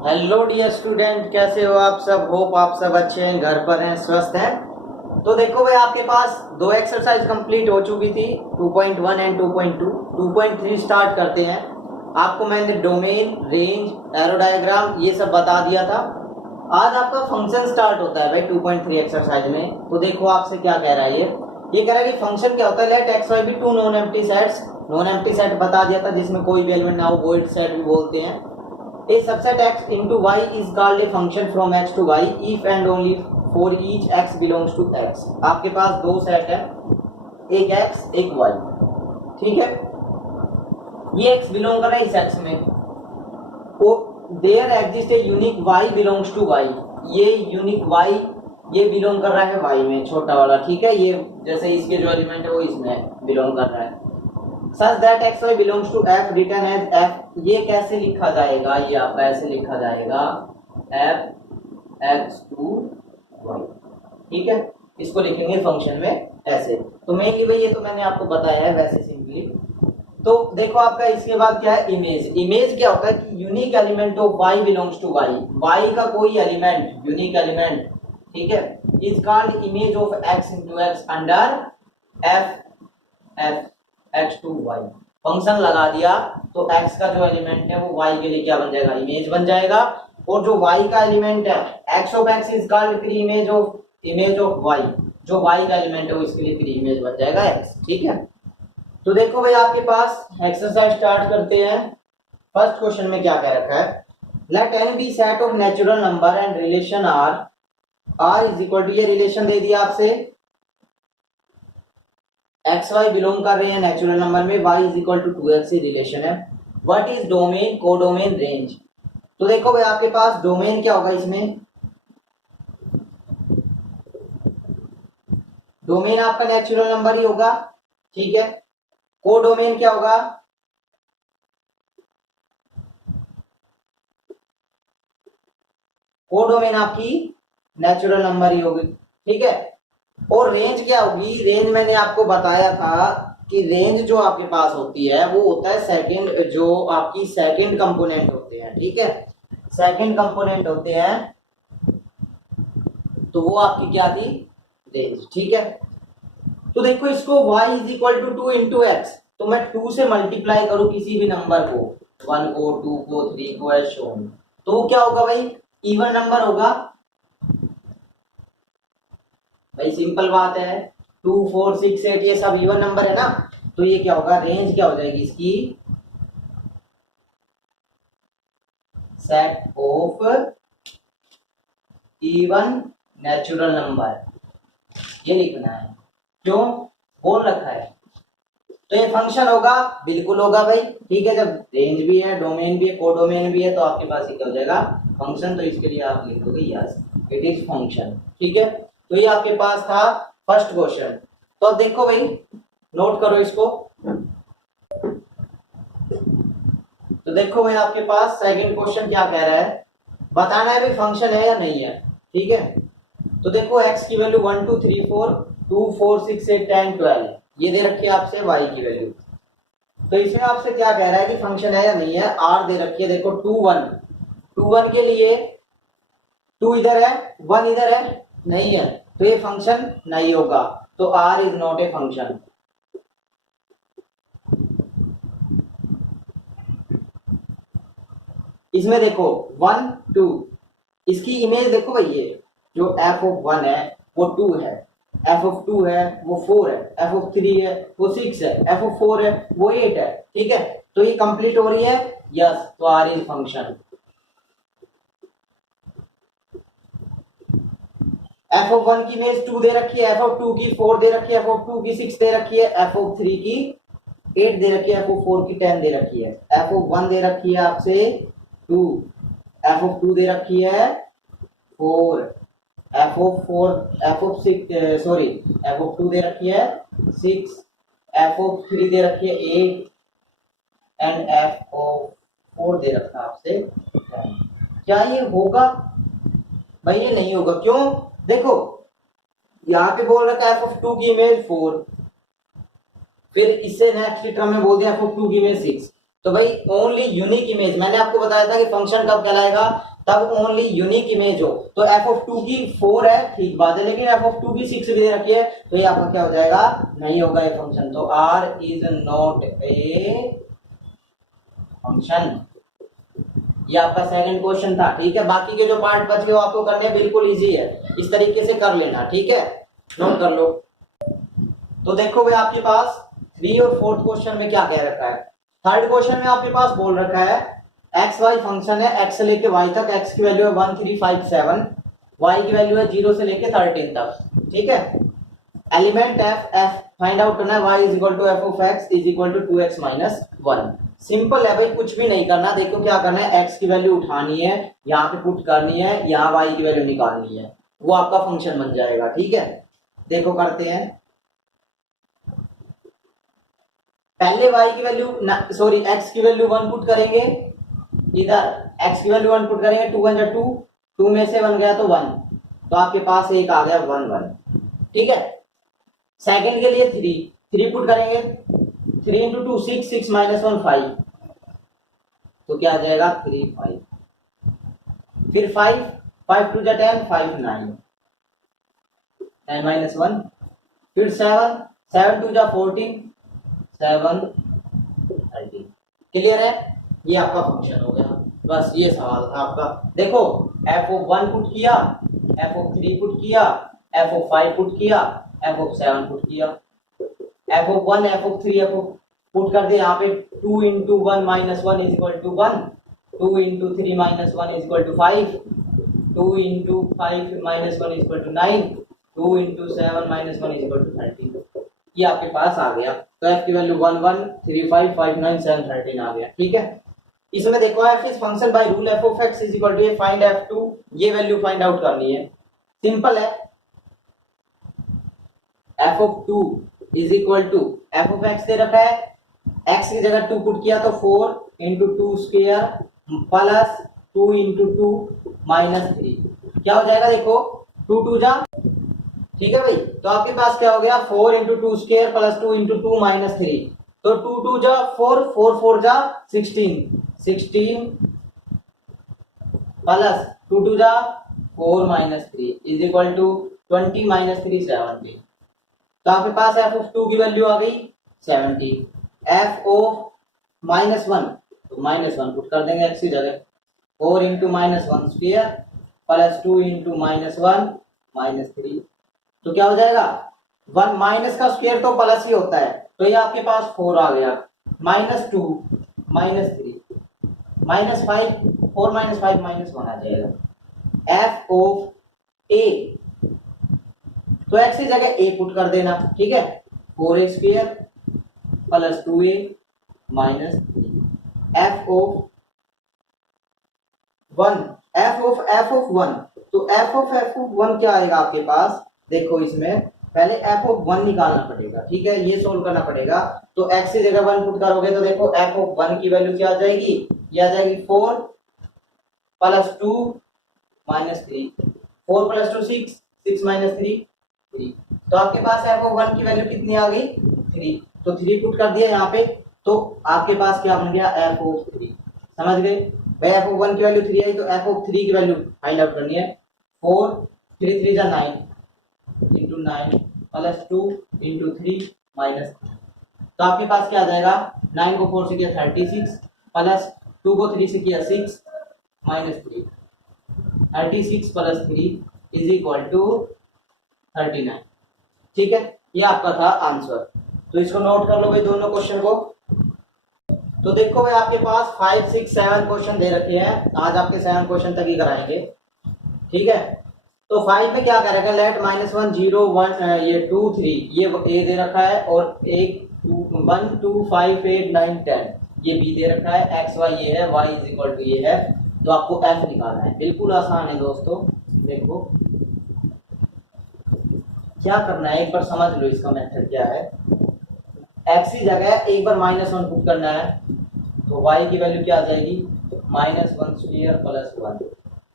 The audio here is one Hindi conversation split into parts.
हेलो डियर स्टूडेंट, कैसे हो आप सब। होप आप सब अच्छे हैं, घर पर हैं, स्वस्थ हैं। तो देखो भाई, आपके पास दो एक्सरसाइज कंप्लीट हो चुकी थी, 2.1 एंड 2.2। 2.3 स्टार्ट करते हैं। आपको मैंने डोमेन, रेंज, एरो डायग्राम ये सब बता दिया था। आज आपका फंक्शन स्टार्ट होता है भाई 2.3 एक्सरसाइज में। तो देखो आपसे क्या कह रहा है ये कह रहा है कि फंक्शन क्या होता है। Let x y be two non empty sets. Non empty set बता दिया था जिसमें कोई भी एलिमेंट ना हो, वॉइड सेट भी बोलते हैं। A subset x into y is called a function from x to y if and only for each x belongs to x। आपके पास दो सेट है, एक x एक y। ठीक है, ये x बिलोंग कर रहा है इस x में। There exist a unique y belongs to y। ये यूनिक y ये बिलोंग कर रहा है y में, छोटा वाला। ठीक है, ये जैसे इसके जो एलिमेंट है वो इसमें बिलोंग कर रहा है। Such that x y belongs to f return as f. ये कैसे लिखा जाएगा, ये आपका ऐसे लिखा जाएगा एफ एक्स टू वाई। ठीक है, इसको लिखेंगे फंक्शन में ऐसे। तो मेनली भाई ये तो मैंने आपको बताया है वैसे सिंपली। तो देखो आपका इसके बाद क्या है, इमेज। इमेज क्या होता है कि unique element of y belongs to y. Y का कोई एलिमेंट, यूनिक एलिमेंट, ठीक है, is called image of x into x under f f x to y. Function लगा दिया तो x का जो एलिमेंट है वो y के लिए क्या बन जाएगा, इमेज बन जाएगा। और जो y का एलिमेंट है x of x is called फिर इमेज ऑफ y। जो y का एलिमेंट है वो इसके लिए फिर इमेज बन जाएगा x। ठीक है, तो देखो भाई आपके पास एक्सरसाइज स्टार्ट करते हैं। फर्स्ट क्वेश्चन में क्या कह रखा है, let n be set of natural number and relation r is equal to, ये रिलेशन दे दिया आपसे, एक्स वाई बिलोंग कर रहे हैं नेचुरल नंबर में, y is equal to 2x relation है। What is domain, codomain, range. तो देखो भाई आपके पास डोमेन क्या होगा, इसमें डोमेन आपका नेचुरल नंबर ही होगा। ठीक है, कोडोमेन क्या होगा, कोडोमेन आपकी नेचुरल नंबर ही होगी। ठीक है, और रेंज क्या होगी, रेंज मैंने आपको बताया था कि रेंज जो आपके पास होती है वो होता है सेकंड, जो आपकी सेकंड कंपोनेंट होते हैं। ठीक है, सेकंड कंपोनेंट होते हैं, तो वो आपकी क्या थी, रेंज। ठीक है, तो देखो इसको y is equal to 2 into x, तो मैं 2 से मल्टीप्लाई करूं किसी भी नंबर को, 1 को, 2 को, 3 को, एज शोन, तो वो क्या होगा भाई, इवन नंबर होगा। भाई सिंपल बात है, 2 4 6 8 ये सब इवन नंबर है ना, तो ये क्या होगा, रेंज क्या हो जाएगी इसकी, set of even natural number, ये लिखना है। क्यों बोल रखा है, तो ये फंक्शन होगा, बिल्कुल होगा भाई। ठीक है, जब रेंज भी है, डोमेन भी है, कोडोमेन भी है, तो आपके पास ये क्या हो जाएगा, फंक्शन। तो इसके लिए आप लिख दोगे यस, इट इज फंक्शन। ठीक है, तो ये आपके पास था फर्स्ट क्वेश्चन। तो अब देखो भाई, नोट करो इसको। तो देखो भाई आपके पास सेकंड क्वेश्चन क्या कह रहा है, बताना है भाई फंक्शन है या नहीं है। ठीक है, तो देखो x की वैल्यू 1 2 3 4 2 4 6 8 10 12 ये दे रखी है आपसे y की वैल्यू। तो इसमें आपसे क्या कह रहा है कि फंक्शन है या नहीं है, r दे रखी है। देखो 2 1 के लिए 2 इधर है, 1 इधर है, नहीं है, तो ये फंक्शन नहीं होगा। तो r is not a function. इसमें देखो 1 2, इसकी इमेज देखो भाई, ये जो f ऑफ 1 है वो 2 है, f ऑफ 2 है वो 4 है, f ऑफ 3 है वो 6 है, f ऑफ 4 है वो 8 है। ठीक है, तो ये कंप्लीट हो रही है, यस, तो r is function. f of 1 की इमेज 2 दे रखी है, f ऑफ 2 की 4 दे रखी है, f ऑफ 2 की 6 दे रखी है, f ऑफ 3 की 8 दे रखी है, f ऑफ 4 की 10 दे रखी है, f ऑफ 1 दे रखी है आपसे 2, f ऑफ 2 दे रखी है 4, f of 4 f of 6 sorry f of 2 दे रखी है 6, f ऑफ 3 दे रखी है 8 एंड f ऑफ 4 दे रखा है आपसे 10। क्या ये होगा भाई, ये नहीं होगा। क्यों, देखो यहाँ पे बोल रखा है f ऑफ 2 की इमेज 4, फिर इससे नेक्स्ट टर्म में बोल दिया f ऑफ 2 की इमेज 6। तो भाई ओनली यूनिक इमेज, मैंने आपको बताया था कि फंक्शन कब कहलाएगा, तब ओनली यूनिक इमेज हो। तो एफ ऑफ 2 की 4 है, ठीक बात है, लेकिन एफ ऑफ 2 की 6 भी दे रखी है, तो ये आपका क्या हो जाएगा, नहीं होगा ये फंक्शन। तो R is not a function. ये आपका सेकंड क्वेश्चन था, ठीक है। बाकी के जो पार्ट बच गए वो आपको करने बिल्कुल इजी है, इस तरीके से कर लेना, ठीक है, नोट कर लो। तो देखो भाई आपके पास 3 और 4th क्वेश्चन में क्या कह रखा है। थर्ड क्वेश्चन में आपके पास बोल रखा है एक्स वाई फंक्शन है, एक्स से लेके वाई तक, एक्स की वैल्यू है 1357, वाई की वैल्यू है 0 से लेके 13 तक, ठीक है। एलिमेंट एफ फाइंड आउट करना है, y is equal to f of x is equal to 2x minus 1। Simple है भाई, कुछ भी नहीं करना। देखो क्या करना है, x की वैल्यू उठानी है, यहाँ पे पुट करनी है, यहाँ y की वैल्यू निकालनी है, वो आपका फंक्शन बन जाएगा, ठीक है। देखो करते हैं, पहले y की वैल्यू सॉरी x की वैल्यू 1 पुट करेंगे, इधर x की वैल्यू 1 पुट करेंगे, 2 1 2, 2 में से 1 गया तो 1, तो आपके पास एक आ गया 1 1, ठीक है। सेकंड के लिए 3 पुट करेंगे, 3 इंटू 2 6, 6 माइनस 1 5, तो क्या आ जाएगा 3 5। फिर 5 5 2 10, 5 9, 9 माइनस 1, फिर 7 7 2 14, 7 13। क्लियर है, ये आपका फंक्शन हो गया। बस ये सवाल था आपका। देखो एफ ऑफ 1 पुट किया, एफ ऑफ 3 पुट किया, एफ ऑफ 5 पुट किया, एफ ऑफ 7 पुट किया, f of 1 f of 3 f of put कर दे। यहाँ पे 2 into 1 minus 1 is equal to 1, 2 into 3 minus 1 is equal to 5, 2 into 5 minus 1 is equal to 9, 2 into 7 minus 1 is equal to 13। ये आपके पास आ गया। तो एफ की वैल्यू 1 1 3 5 5 9 7 13 आ गया, ठीक है। इसमें देखो f is function by rule f of x is equal to, ये फाइंड f2, ये वैल्यू फाइंड आउट करनी है। सिंपल है, f of 2 is equal to f of x दे रखा है, एक्स की जगह 2 पुट किया तो 4 into 2 square plus 2 into 2 minus 3, क्या हो जाएगा, देखो 2 2 जा, ठीक है भाई। तो आपके पास क्या हो गया, 4 into 2 square plus 2 into 2 minus 3, तो 2 2 जा 4, 4 4 जा 16, 16 प्लस 2 2 जा 4 minus 3 is equal to 20 minus 3 17। तो आपके पास एफ ऑफ 2 की वैल्यू आ गई 70, एफ ऑफ माइनस 1, तो माइनस 1 पुट कर देंगे एक्स की जगह, 4 into minus 1 square plus 2 into minus 1 minus 3, तो क्या हो जाएगा, 1 माइनस का स्क्वायर तो प्लस ही होता है, तो ये आपके पास 4 आ गया, minus 2 minus 3 minus 5, 4 minus 5 minus 1 आ जाएगा। एफ ऑफ ए, तो एक्स की जगह ए पुट कर देना, ठीक है, 4a square plus 2a minus 3, f of 1, f of 1, तो एफ ऑफ 1 क्या आएगा आपके पास, देखो इसमें पहले एफ ऑफ 1 निकालना पड़ेगा, ठीक है, ये सोल्व करना पड़ेगा। तो एक्स की जगह 1 पुट करोगे तो देखो एफ ऑफ 1 की वैल्यू क्या आ जाएगी, ये आ जाएगी 4 प्लस 2 माइनस 3, 4 प्लस 2 6, 6 माइनस 3 3, तो आपके पास एफ ऑफ 1 की वैल्यू कितनी आ गई 3, तो 3 पुट कर दिया यहाँ पे, तो आपके पास क्या बन गया एफ ऑफ 3, समझ गए भाई। एफ ऑफ 1 की वैल्यू 3 आई, तो एफ ऑफ 3 की वैल्यू फाइंड आउट करनी है, 4 3 3 जा 9 इंटू 9 प्लस 2 इंटू 3 माइनस, तो आपके पास क्या आ जाएगा, 9 को 4 से किया 36 प्लस 2 को 3 से किया 6 minus 3, 36 plus 3 is equal to 39, ठीक है। ये आपका था आंसर, तो इसको नोट कर लो भाई दोनों क्वेश्चन को। तो देखो भाई आपके पास 5 6 7 क्वेश्चन दे रखे हैं, आज आपके 7 क्वेश्चन तक ही कराएंगे, ठीक है। तो 5 में क्या कह रखा है, लेट -1 0 1 ये 2 3 ये ए दे रखा है, और एक 1 2 5 8 9 10 ये बी दे रखा है, एक्स वाई ये है, वाई इज इक्वल टू ये है, तो आपको एफ निकालना है। बिल्कुल आसान है दोस्तों, देखो क्या करना है, एक बार समझ लो इसका मेथड क्या है। एक्स की जगह एक बार -1 पुट करना है, तो वाई की वैल्यू क्या आ जाएगी, -1 स्क्वायर प्लस 1,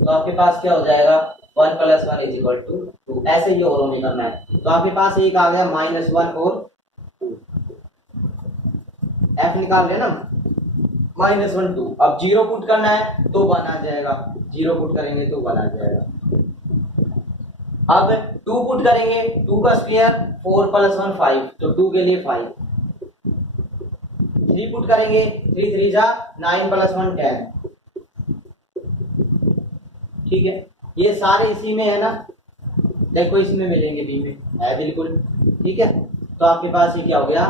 तो आपके पास क्या हो जाएगा 1 प्लस 1 इज इक्वल टू 2, ऐसे ही और नहीं करना है। तो आपके पास एक आ गया -1 और 2, एफ निकाल लेना, -1 2। अब 0 पुट करना है तो 1 आ जाएगा, 0 पुट करेंगे तो 1 आ जाएगा। अब 2 पुट करेंगे, 2 का स्क्वायर 4 + 1 5, तो 2 के लिए 5। 3 पुट करेंगे, 3 3 जा 9 + 1 10। ठीक है, ये सारे इसी में है ना, देखो इसमें मिलेंगे, बी में है बिल्कुल। ठीक है, तो आपके पास ये क्या हो गया,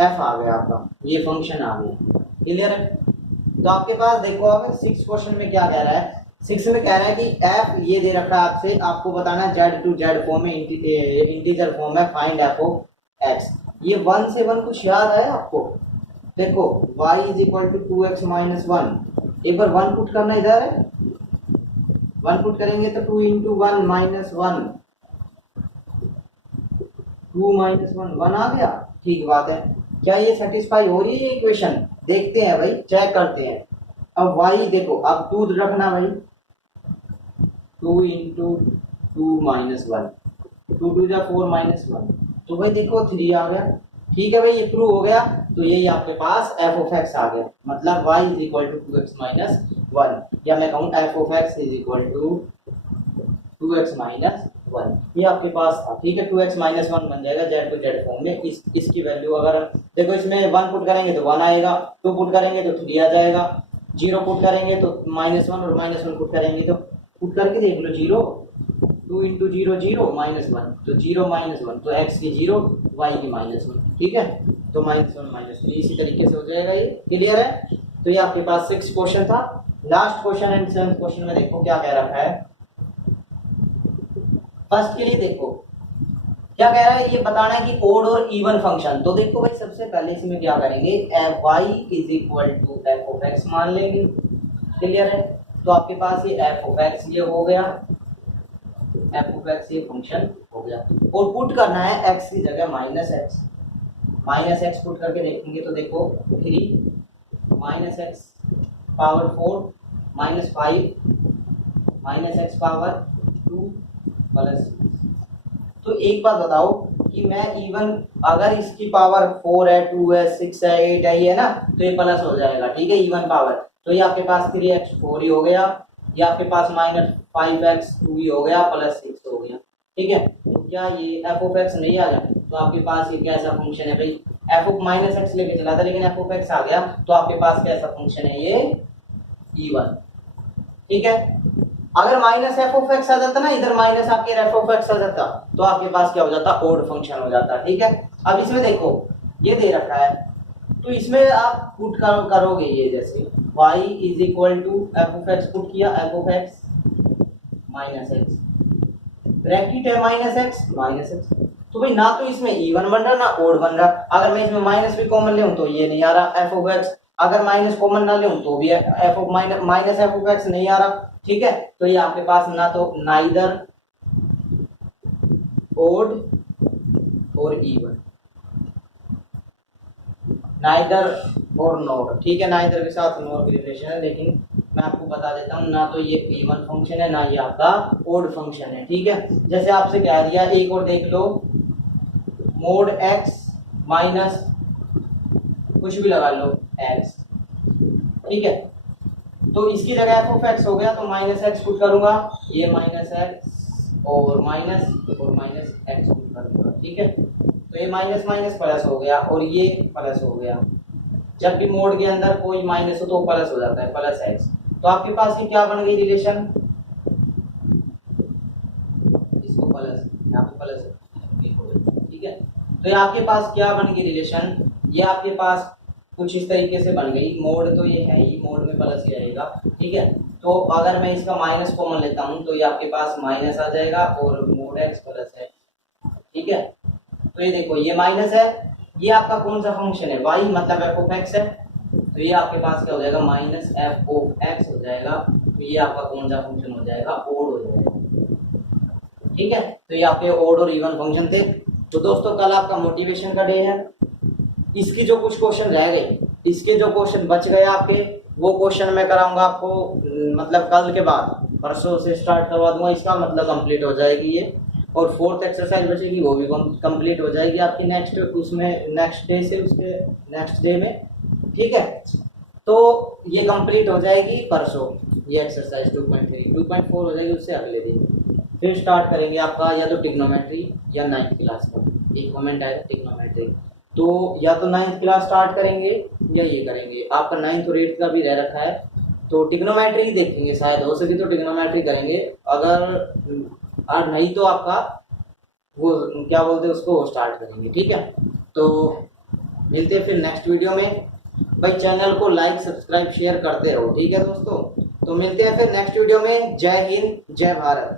एफ आ गया आपका, ये फंक्शन आ गया। क्लियर है? तो आपके पास देखो अब 6 क्वेश्चन में क्या कह रहा है, 6 में कह रहा है कि एफ ये दे रखा है आपसे, आपको बताना है जेड टू जेड फॉर्म में, इंटीजर फॉर्म में, फाइंड एफ ऑफ एक्स। ये 1 से 1 कुछ याद है आपको? देखो y = 2x - 1, एक बार 1 पुट करना इधर है, 1 पुट करेंगे तो 2 × 1 - 1, 2 - 1 1 आ गया। ठीक बात है, क्या ये सेटिस्फाई हो रही है इक्वेशन? देखते हैं भाई, चेक करते हैं। अब y देखो, अब 2 रखना भाई, 2 × 2 - 1, 2 2 जा 4 - 1, तो भाई देखो 3 आ गया। ठीक है भाई, ये प्रूव हो गया, तो यही आपके पास f ऑफ x आ गया, मतलब y = 2x - 1, या मैं कहूँ f ऑफ x = 2x - 1, ये आपके पास था। ठीक है, 2x - 1 बन जाएगा जेड टू जेड फॉर्म में। इसकी वैल्यू अगर देखो, इसमें 1 पुट करेंगे तो 1 आएगा, 2 पुट करेंगे तो 3 आ जाएगा, 0 पुट करेंगे तो -1, और -1 पुट करेंगे तो पुट करके देख लो, 0 2 × 0 0 -1, तो 0 - 1, तो x की 0 y की -1। ठीक है, तो -1 -3 इसी तरीके से हो जाएगा। ये क्लियर है? तो ये आपके पास 6 क्वेश्चन था। Last question and 7th question में देखो क्या कह रखा है। फर्स्ट के लिए देखो क्या कह रहा है, ये बताना है कि ओड और इवन फंक्शन। तो देखो भाई, सबसे पहले इसमें क्या करेंगे, y = f ऑफ x मान लेंगे। क्लियर है? तो आपके पास ये f ऑफ x ये हो गया, f ऑफ x ये फंक्शन हो गया, और पुट करना है x की जगह -x पुट करके देखेंगे तो देखो 3 -x power 4 -5 -x power 2 plus. तो एक बात बताओ कि मैं इवन अगर इसकी पावर 4 है, 2 है, 6 है, 8 है, ये ना, तो ये प्लस हो जाएगा। ठीक है, इवन पावर, तो ये आपके पास 3x 4 ही हो गया, ये आपके पास -5x 2 ही हो गया, प्लस 6 हो गया। ठीक है, तो क्या ये f ऑफ x नहीं आ गया? तो आपके पास ये कैसा फंक्शन है भाई, f ऑफ -x लेके चला था, लेकिन f ऑफ x आ गया, तो आपके पास कैसा फंक्शन है, ये इवन। ठीक है, अगर -f ऑफ x आ जाता ना, इधर माइनस आपके f ऑफ x आ जाता, तो आपके पास क्या हो जाता, ओड फंक्शन हो जाता। ठीक है, अब इसमें देखो ये दे रखा है, तो इसमें आप पुट करोगे ये, जैसे y = f of x put किया, f of x -x, bracket है -x, तो भाई ना तो इसमें इवन बन रहा ना ओड बन रहा। अगर मैं इसमें माइनस भी कॉमन ले तो ये नहीं आ रहा f ऑफ x, अगर माइनस कॉमन ना ले तो भी f of -f of x नहीं आ रहा। ठीक है, तो ये आपके पास ना तो नाइदर ओड और इवन, नाइदर और नॉट। ठीक है, नाइदर के साथ नॉट की रिलेशन है, लेकिन मैं आपको बता देता हूँ ना तो ये इवन फंक्शन है ना ये आपका ओड फंक्शन है। ठीक है, जैसे आपसे कह दिया, एक और देख लो, मोड x माइनस कुछ भी लगा लो x। ठीक है, तो इसकी जगह f ऑफ x हो गया, तो -x पुट करूंगा, ये -x और माइनस x पुट करूंगा। ठीक है, तो ये माइनस माइनस प्लस हो गया, और ये प्लस हो गया। जब भी मोड के अंदर कोई माइनस हो तो प्लस हो जाता है, प्लस x। तो आपके पास ये क्या बन गई रिलेशन, इसको प्लस, यहाँ पे प्लस। ठीक है, तो ये आपके पास क्या बन गई रिलेशन, ये आपके पास कुछ इस तरीके से बन गई। मोड तो ये है ही, मोड में प्लस ही आएगा। ठीक है, तो अगर मैं इसका माइनस कॉमन लेता हूँ तो ये आपके पास माइनस आ जाएगा, और मोड x प्लस है। ठीक है, तो ये देखो ये माइनस है, ये आपका कौन सा फंक्शन है, y मतलब f ऑफ x है, तो ये आपके पास क्या हो जाएगा, -f ऑफ x हो जाएगा। तो ये आपका कौन सा फंक्शन हो जाएगा, ओड हो जाएगा। ठीक है, तो ये आपके ओड और इवन फंक्शन थे। तो दोस्तों कल आपका मोटिवेशन का डे है, इसकी जो कुछ क्वेश्चन रह गए, इसके जो क्वेश्चन बच गए आपके, वो क्वेश्चन मैं कराऊंगा आपको, मतलब कल के बाद, परसों से स्टार्ट करवा दूंगा इसका, मतलब कंप्लीट हो जाएगी ये। और 4th एक्सरसाइज बचेगी, वो भी कंप्लीट हो जाएगी आपकी नेक्स्ट, उसमें नेक्स्ट डे से उसके नेक्स्ट डे में। ठीक है, तो ये कंप्लीट हो जाएगी परसों, ये एक्सरसाइज 2.3, 2.4 हो जाएगी उससे अगले दिन। फिर स्टार्ट करेंगे आपका या तो ट्रिग्नोमेट्री या 9th क्लास का। एक कमेंट आएगा ट्रिग्नोमेट्री, तो या तो 9th क्लास स्टार्ट करेंगे या ये करेंगे। आपका 9th और 8th का भी रह रखा है, तो ट्रिग्नोमेट्री ही देखेंगे, शायद हो सके तो ट्रिग्नोमेट्री करेंगे। अगर नहीं तो आपका वो क्या बोलते हैं उसको स्टार्ट करेंगे, ठीक है। तो मिलते हैं फिर नेक्स्ट वीडियो में। भाई चैनल को लाइक सब्सक्राइब शेयर करते रहो, ठीक है दोस्तों। तो मिलते हैं फिर नेक्स्ट वीडियो में। जय हिंद, जय भारत।